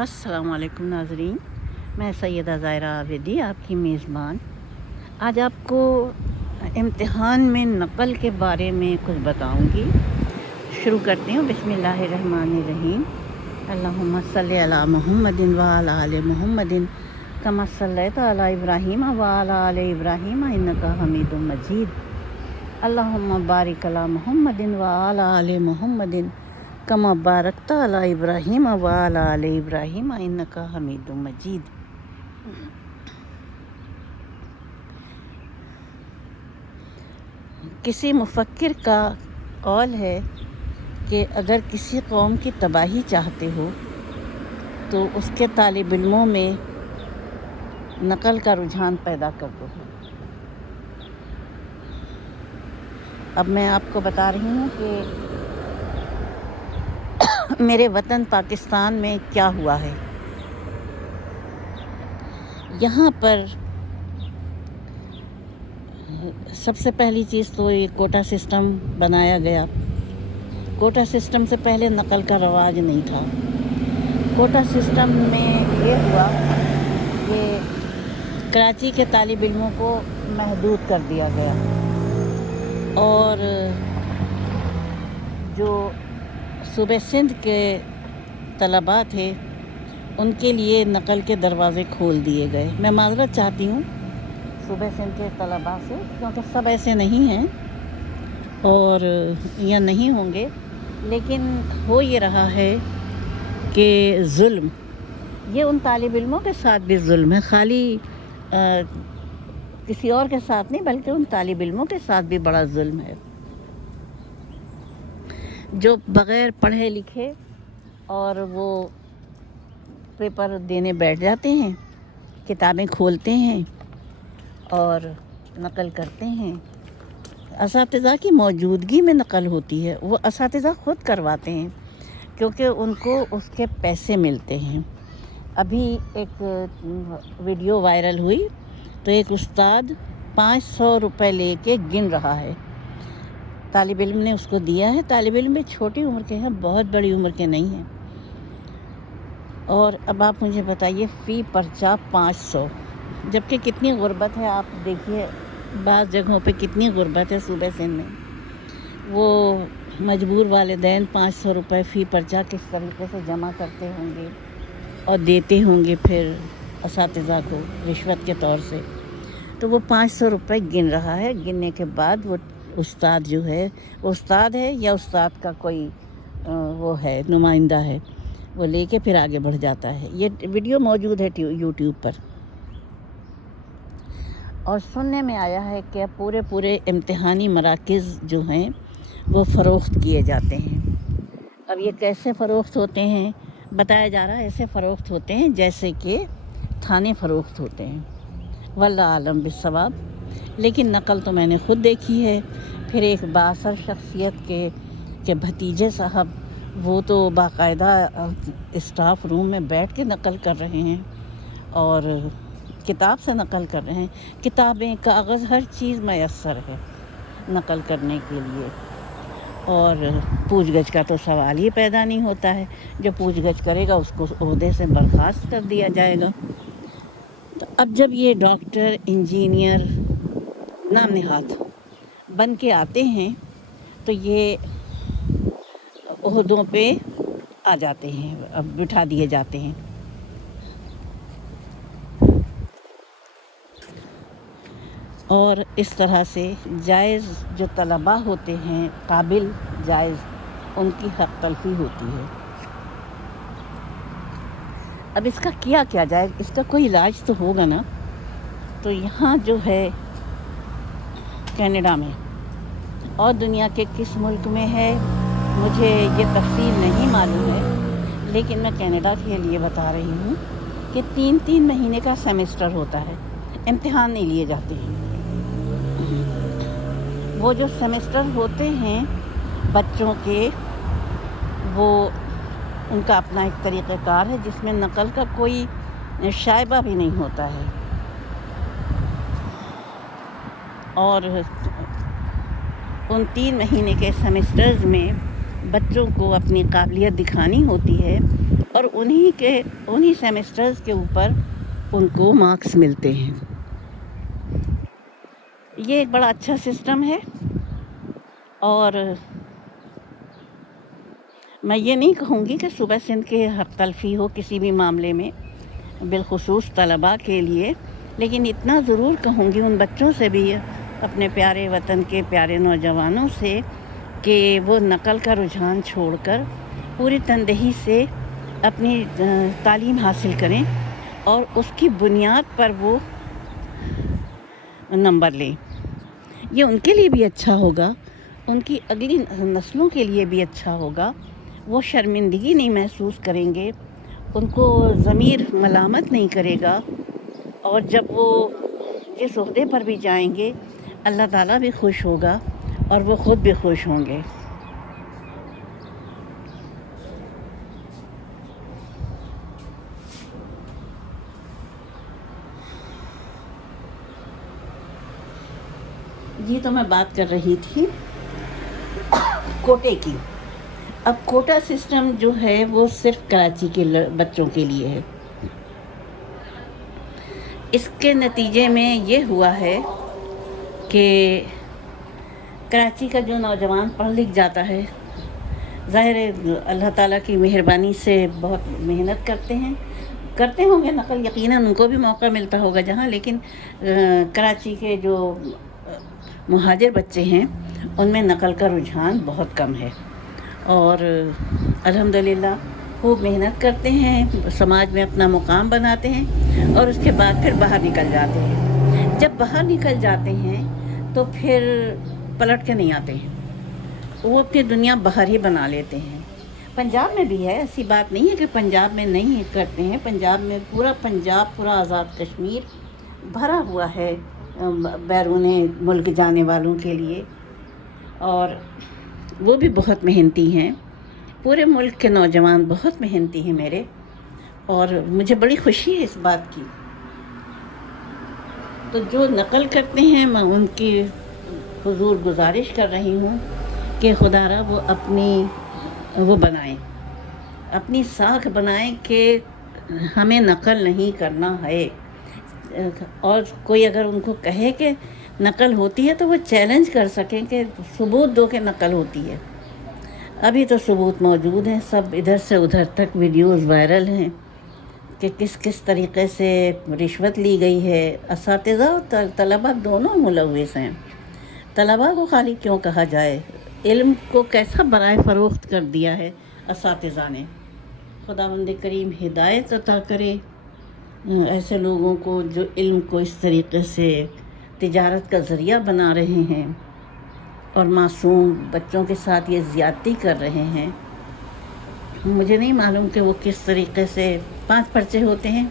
असलकुम नाजरीन, मैं सैदा ज़ायरा आबिदी, आपकी मेज़बान। आज आपको इम्तिहान में नकल के बारे में कुछ बताऊँगी। शुरू करती हूँ। बिसमीम अल्लाहुम्मा सल्ली अला मुहम्मदिन व अला आले मुहम्मदिन। कमा सल्लैत अला इब्राहीम व अला आले इब्राहीम, इन्नका हमीदुम मजीद। अल्लाहुम्मा बारिक अला मुहम्मदिन व अला आले मुहम्मदिन। कमा बारकता अला इब्राहिम वाला आल इब्राहिम इनका हमीद मजीद किसी मुफक्र का कौल है कि अगर किसी कौम की तबाही चाहते हो तो उसके तालब इल्मों में नकल का रुझान पैदा कर दो अब मैं आपको बता रही हूँ कि मेरे वतन पाकिस्तान में क्या हुआ है? यहाँ पर सबसे पहली चीज़ तो ये कोटा सिस्टम बनाया गया। कोटा सिस्टम से पहले नकल का रवाज नहीं था। कोटा सिस्टम में ये हुआ कि कराची के तालब इल्मों को महदूद कर दिया गया। और जो सूबे सिंध के तलबा थे उनके लिए नकल के दरवाज़े खोल दिए गए। मैं माजरत चाहती हूँ सूबे सिंध के तलबा से क्योंकि सब ऐसे नहीं हैं और या नहीं होंगे। लेकिन हो ये रहा है कि जुल्म ये उन तालब इल्मों के साथ भी जुल्म है। खाली आ, किसी और के साथ नहीं बल्कि उन तालब इलमों के साथ भी बड़ा जुल्म है। जो बग़ैर पढ़े लिखे और वो पेपर देने बैठ जाते हैं, किताबें खोलते हैं और नकल करते हैं। इस की मौजूदगी में नकल होती है, वो इस ख़ुद करवाते हैं, क्योंकि उनको उसके पैसे मिलते हैं। अभी एक वीडियो वायरल हुई तो एक उस्ताद पाँच सौ रुपये लेके गिन रहा है। तालब इल्म ने उसको दिया है। तालब इल्म में छोटी उम्र के हैं, बहुत बड़ी उम्र के नहीं हैं। और अब आप मुझे बताइए, फ़ी पर्चा पाँच सौ। जबकि कितनी गुर्बत है, आप देखिए, बाज़ जगहों पे कितनी गुर्बत है सूबे सिंध में वो मजबूर वालदेन पाँच सौ रुपये फ़ी पर्चा किस तरीके से जमा करते होंगे और देते होंगे फिर इस को रिश्वत के तौर से। तो वो पाँच सौ रुपये गिन रहा है। गिनने के बाद वो उस्ताद जो है, उस्ताद है या उस्ताद का कोई वो है, नुमाइंदा है, वो लेके फिर आगे बढ़ जाता है। ये वीडियो मौजूद है यूट्यूब पर। और सुनने में आया है कि पूरे पूरे इम्तहानी मराकज़ जो हैं, वो फ़रोख्त किए जाते हैं। अब ये कैसे फ़रोख्त होते हैं? बताया जा रहा है, ऐसे फ़रोख्त होते हैं जैसे कि थाने फ़रोख्त होते हैं। वल्ला आलम बिसवाब लेकिन नकल तो मैंने ख़ुद देखी है। फिर एक बासर शख्सियत के के भतीजे साहब, वो तो बाकायदा स्टाफ रूम में बैठ के नकल कर रहे हैं और किताब से नकल कर रहे हैं। किताबें, कागज़, हर चीज़ मैसर है नकल करने के लिए। और पूछ गछ का तो सवाल ही पैदा नहीं होता है। जो पूछ गछ करेगा, उसको अहदे से बर्खास्त कर दिया जाएगा। तो अब जब ये डॉक्टर, इंजीनियर नाम निहात। बन के आते हैं तो ये अहदों पे आ जाते हैं, अब बिठा दिए जाते हैं। और इस तरह से जायज़ जो तलबा होते हैं, काबिल जायज़, उनकी हक तलफी होती है। अब इसका किया क्या जाए? इसका कोई इलाज तो होगा ना? तो यहाँ जो है कनाडा में। और दुनिया के किस मुल्क में है, मुझे ये तफसील नहीं मालूम है, लेकिन मैं कनाडा के लिए बता रही हूँ कि तीन तीन महीने का सेमेस्टर होता है, इम्तिहान नहीं लिए जाते हैं। वो जो सेमेस्टर होते हैं, बच्चों के, वो उनका अपना एक तरीक़ाकार है, जिसमें नकल का कोई शायबा भी नहीं होता है। और उन तीन महीने के सेमेस्टर्स में बच्चों को अपनी काबिलियत दिखानी होती है और उन्हीं के, उन्हीं सेमेस्टर्स के ऊपर उनको मार्क्स मिलते हैं। ये एक बड़ा अच्छा सिस्टम है और मैं ये नहीं कहूँगी कि सुबह सिंध के हक तलफी हो किसी भी मामले में, बिलखसूस तलबा के लिए, लेकिन इतना ज़रूर कहूँगी उन बच्चों से भी अपने प्यारे वतन के प्यारे नौजवानों से कि वो नकल का रुझान छोड़कर पूरी तनदही से अपनी तालीम हासिल करें और उसकी बुनियाद पर वो नंबर लें। ये उनके लिए भी अच्छा होगा, उनकी अगली नस्लों के लिए भी अच्छा होगा। वो शर्मिंदगी नहीं महसूस करेंगे, उनको ज़मीर मलामत नहीं करेगा और जब वो जिस अहदे पर भी जाएँगे अल्लाह ताला भी खुश होगा और वो ख़ुद भी खुश होंगे। ये तो मैं बात कर रही थी कोटे की। अब कोटा सिस्टम जो है वो सिर्फ़ कराची के बच्चों के लिए है। इसके नतीजे में ये हुआ है कि कराची का जो नौजवान पढ़ लिख जाता है, ज़ाहिर अल्लाह ताला की मेहरबानी से बहुत मेहनत करते हैं। करते होंगे, नकल यकीनन उनको भी मौका मिलता होगा जहाँ, लेकिन कराची के जो मुहाजिर बच्चे हैं, उनमें नकल का रुझान बहुत कम है। और, अल्हम्दुलिल्लाह, खूब मेहनत करते हैं, समाज में अपना मुकाम बनाते हैं, और उसके बाद फिर बाहर निकल जाते हैं। जब बाहर निकल जाते हैं तो फिर पलट के नहीं आते हैं। वो अपनी दुनिया बाहर ही बना लेते हैं। पंजाब में भी है, ऐसी बात नहीं है कि पंजाब में नहीं करते हैं। पंजाब में पूरा पंजाब, पूरा आज़ाद कश्मीर भरा हुआ है बैरून मुल्क जाने वालों के लिए। और वो भी बहुत मेहनती हैं। पूरे मुल्क के नौजवान बहुत मेहनती हैं मेरे। और मुझे बड़ी खुशी है इस बात की। तो जो नकल करते हैं, मैं उनकी हुजूर गुजारिश कर रही हूँ कि खुदारा वो अपनी, वो बनाएँ। अपनी साख बनाएँ कि हमें नकल नहीं करना है। और कोई अगर उनको कहे कि नकल होती है तो वो चैलेंज कर सकें कि सबूत दो कि नकल होती है। अभी तो सबूत मौजूद हैं, सब इधर से उधर तक वीडियोस वायरल हैं। कि किस किस तरीके से रिश्वत ली गई है इस तलबा दोनों मुलविस हैं। तलबा को खाली क्यों कहा जाए? इल्म को कैसा बरए फ़रोख्त कर दिया है इस ने? खुदावंद करीम हिदायत अता करे। ऐसे लोगों को जो इल्म को इस तरीके से तिजारत का ज़रिया बना रहे हैं और मासूम बच्चों के साथ ये ज़्यादती कर रहे हैं। मुझे नहीं मालूम कि वो किस तरीके से पाँच पर्चे होते हैं।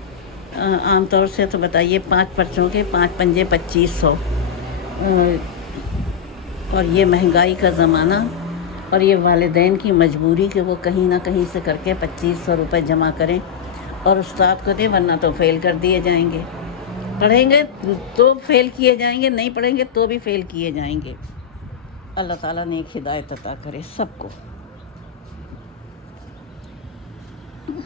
आम तौर से तो बताइए पाँच पर्चों के पाँच पंजे पच्चीस सौ। और ये महँगाई का ज़माना और ये वालदेन की मजबूरी कि वो कहीं ना कहीं से करके पच्चीस सौ रुपये जमा करें और उस्ताद को दें, वरना तो फ़ेल कर दिए जाएँगे। पढ़ेंगे तो फ़ेल किए जाएँगे, नहीं पढ़ेंगे तो भी फ़ेल किए जाएँगे। अल्लाह ताला ने एक हिदायत अता करे सबको।